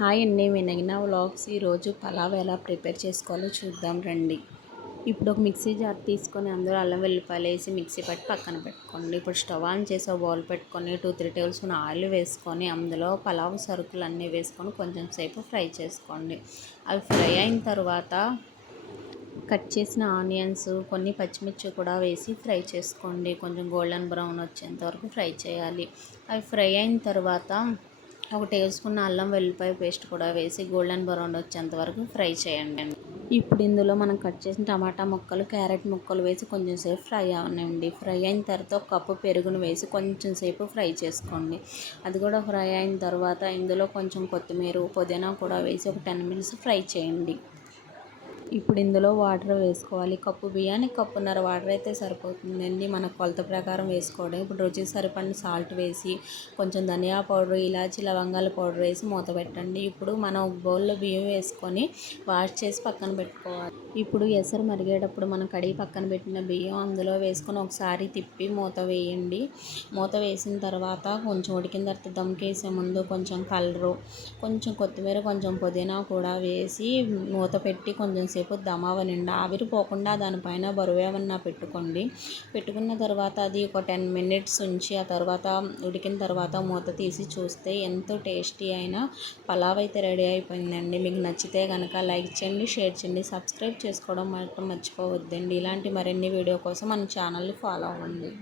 Hi అండి, వినగిన vlogs. ఈరోజు పలావ్ ఎలా ప్రిపేర్ చేసుకోవాలో చూద్దాం రండి. ఇప్పుడు ఒక మిక్సీ జార్ తీసుకొని అందులో అల్లం వెల్లిపాయలు వేసి మిక్సీ పట్టి పక్కన పెట్టుకోండి. ఇప్పుడు స్టవ్ ఆన్ చేసి ఒక బౌల్ పెట్టుకొని 2-3 టేబుల్ స్పూన్ ఆయిల్ వేసుకొని అందులో పలావ్ సరుకులు అన్నీ వేసుకొని కొంచెం సేపు ఫ్రై చేసుకోండి. అవి ఫ్రై అయిన తర్వాత కట్ చేసిన ఆనియన్స్, కొన్ని పచ్చిమిర్చి కూడా వేసి ఫ్రై చేసుకోండి. కొంచెం గోల్డెన్ బ్రౌన్ వచ్చేంత వరకు ఫ్రై చేయాలి. అవి ఫ్రై అయిన తర్వాత ఒక టేబుల్ స్పూన్ అల్లం వెల్లిపాయ పేస్ట్ కూడా వేసి గోల్డెన్ బ్రౌన్ వచ్చేంత వరకు ఫ్రై చేయండి. ఇప్పుడు ఇందులో మనం కట్ చేసిన టమాటా ముక్కలు, క్యారెట్ ముక్కలు వేసి కొంచెం సేపు ఫ్రై అవనండి. ఫ్రై అయిన తర్వాత ఒక కప్పు పెరుగును వేసి కొంచెం సేపు ఫ్రై చేసుకోండి. అది కూడా ఫ్రై అయిన తర్వాత ఇందులో కొంచెం కొత్తిమీర, పుదీనా కూడా వేసి ఒక 10 మినిట్స్ ఫ్రై చేయండి. ఇప్పుడు ఇందులో వాటర్ వేసుకోవాలి. కప్పు బియ్యానికి కప్పున్నర వాటర్ అయితే సరిపోతుందండి. మన కొలత ప్రకారం వేసుకోవడం. ఇప్పుడు రుచికి సరిపడిన సాల్ట్ వేసి కొంచెం ధనియా పౌడర్, ఇలాచి, లవంగాల పౌడర్ వేసి మూత పెట్టండి. ఇప్పుడు మనం ఒక బౌల్లో బియ్యం వేసుకొని వాష్ చేసి పక్కన పెట్టుకోవాలి. ఇప్పుడు ఎసరు మరిగేటప్పుడు మనం కడిగి పక్కన పెట్టిన బియ్యం అందులో వేసుకొని ఒకసారి తిప్పి మూత వేయండి. మూత వేసిన తర్వాత కొంచెం ఉడికిన తర్వాత దమ్కేసే ముందు కొంచెం కలరు, కొంచెం కొత్తిమీర, కొంచెం పుదీనా కూడా వేసి మూత పెట్టి కొంచెం సేపు దమ్ అవ్వనండి. ఆవిరి పోకుండా దానిపైన బరువు ఏమన్నా పెట్టుకున్న తర్వాత అది ఒక 10 మినిట్స్ ఉంచి ఆ తర్వాత ఉడికిన తర్వాత మూత తీసి చూస్తే ఎంతో టేస్టీ అయిన పలావ్ అయితే రెడీ అయిపోయిందండి. మీకు నచ్చితే కనుక లైక్ చేయండి, షేర్ చేయండి, సబ్స్క్రైబ్ చేసుకోవడం మాత్రం మర్చిపోవద్దండి. ఇలాంటి మరిన్ని వీడియో కోసం మన ఛానల్ని ఫాలో అవ్వండి.